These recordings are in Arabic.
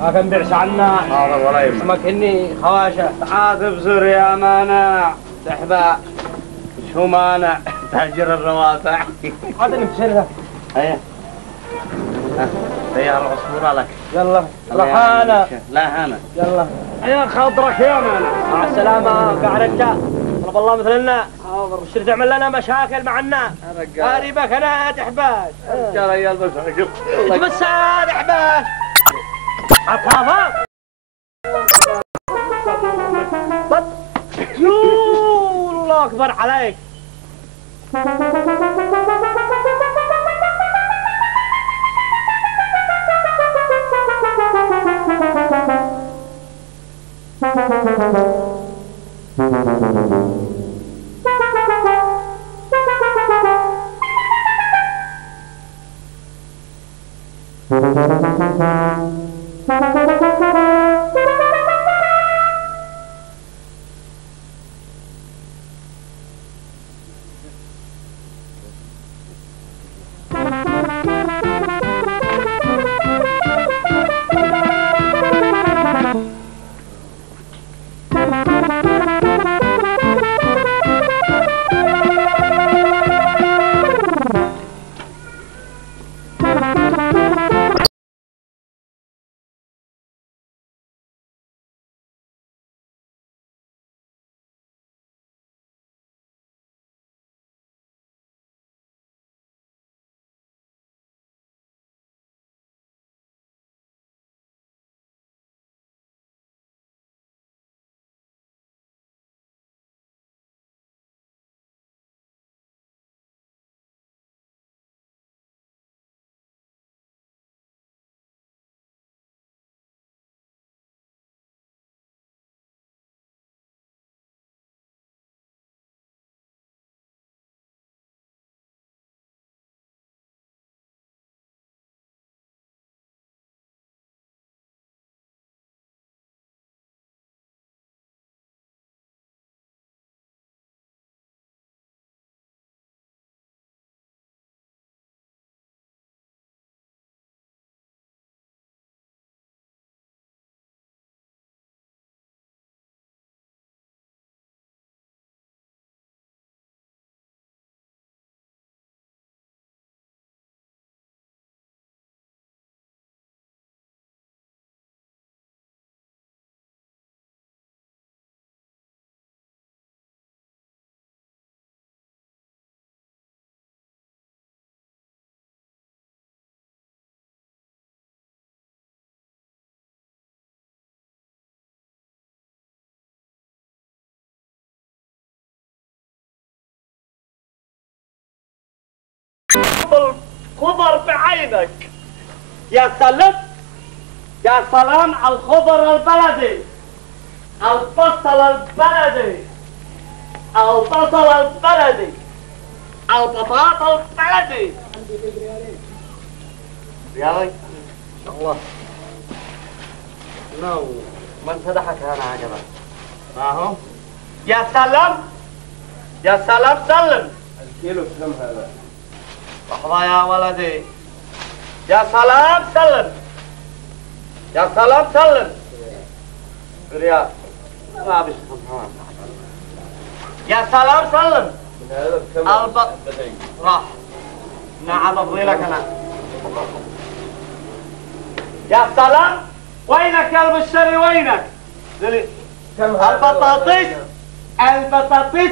ما كان بيعش عنا. حاضر ولا يهمك. اسمك اني خواشه. عاد ابزر يا مانع تحبى شو مانع تهجر الرواتع. هذا اللي بتشرها. هيا هيا العصفورة لك. يلا رحانا. لا هنا يلا يا خضرك يا مانع. مع السلامة قاع رجال. طلب الله مثلنا. وش تعمل لنا مشاكل معنا؟ قريبك انا تحباش. رجال ريال بس بس تحباش. عطافة. الله اكبر عليك. الخضر بعينك. يا سلام يا سلام على الخضر البلدي، البصل البلدي، البصل البلدي، البطاطا البلدي. ريالي الله نو من سدحك انا عجبك. ما هو يا سلام يا سلام سلم. الكيلو بكم هذا؟ لحظة يا ولدي. يا سلام سلم يا سلام سلم. ريال ما بيش يا سلام سلم. راح نعم افضي لك انا. يا سلام وينك يا المشتري وينك؟ البطاطس البطاطس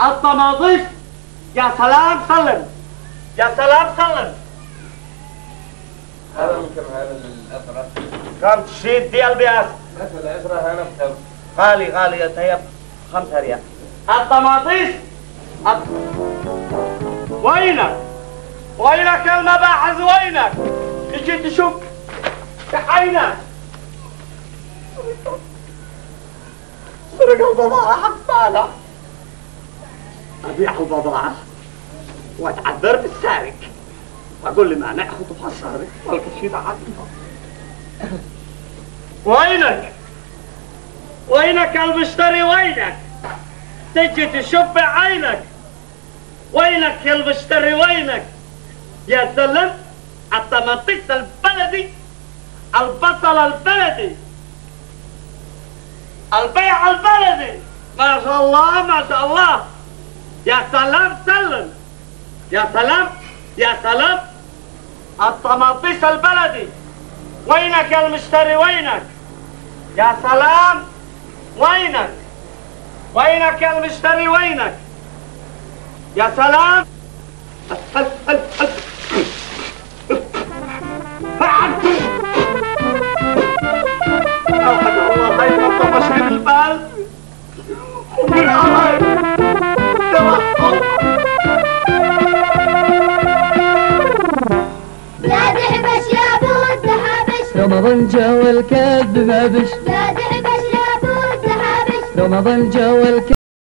الطماطس. يا سلام سلم يا سلام سلم. هذا من كم هذا الأسرة؟ كم تشيد ديال بياس؟ الأسرة هنا بكم؟ غالي غالي يا 5 ريال. الطماطيس وينك؟ وينك يا المباحث وينك؟ اجي تشك بحينك. سرق البضاعة حقالة. أبيع البضاعة وأتعذر بالسارق. أقول لي ما نأخذ بخسارة والكشيدة عطفة. وينك؟ وينك المشتري وينك؟ تجي تشوف بعينك. وينك يا المشتري وينك؟ يا سلام، الطماطيس البلدي، البصل البلدي، البيع البلدي، ما شاء الله ما شاء الله. يا سلام سلم، يا سلام يا سلام. الطماطيس البلدي. وينك يا المشتري وينك؟ يا سلام. وينك؟ وينك يا المشتري وينك؟ يا سلام. الله هاي طفش من البال ومن علي. لا تحبش يا ابو السحابش، رمضان جو الكذب ما بش. لا تحبش يا ابو السحابش، رمضان جو الكذب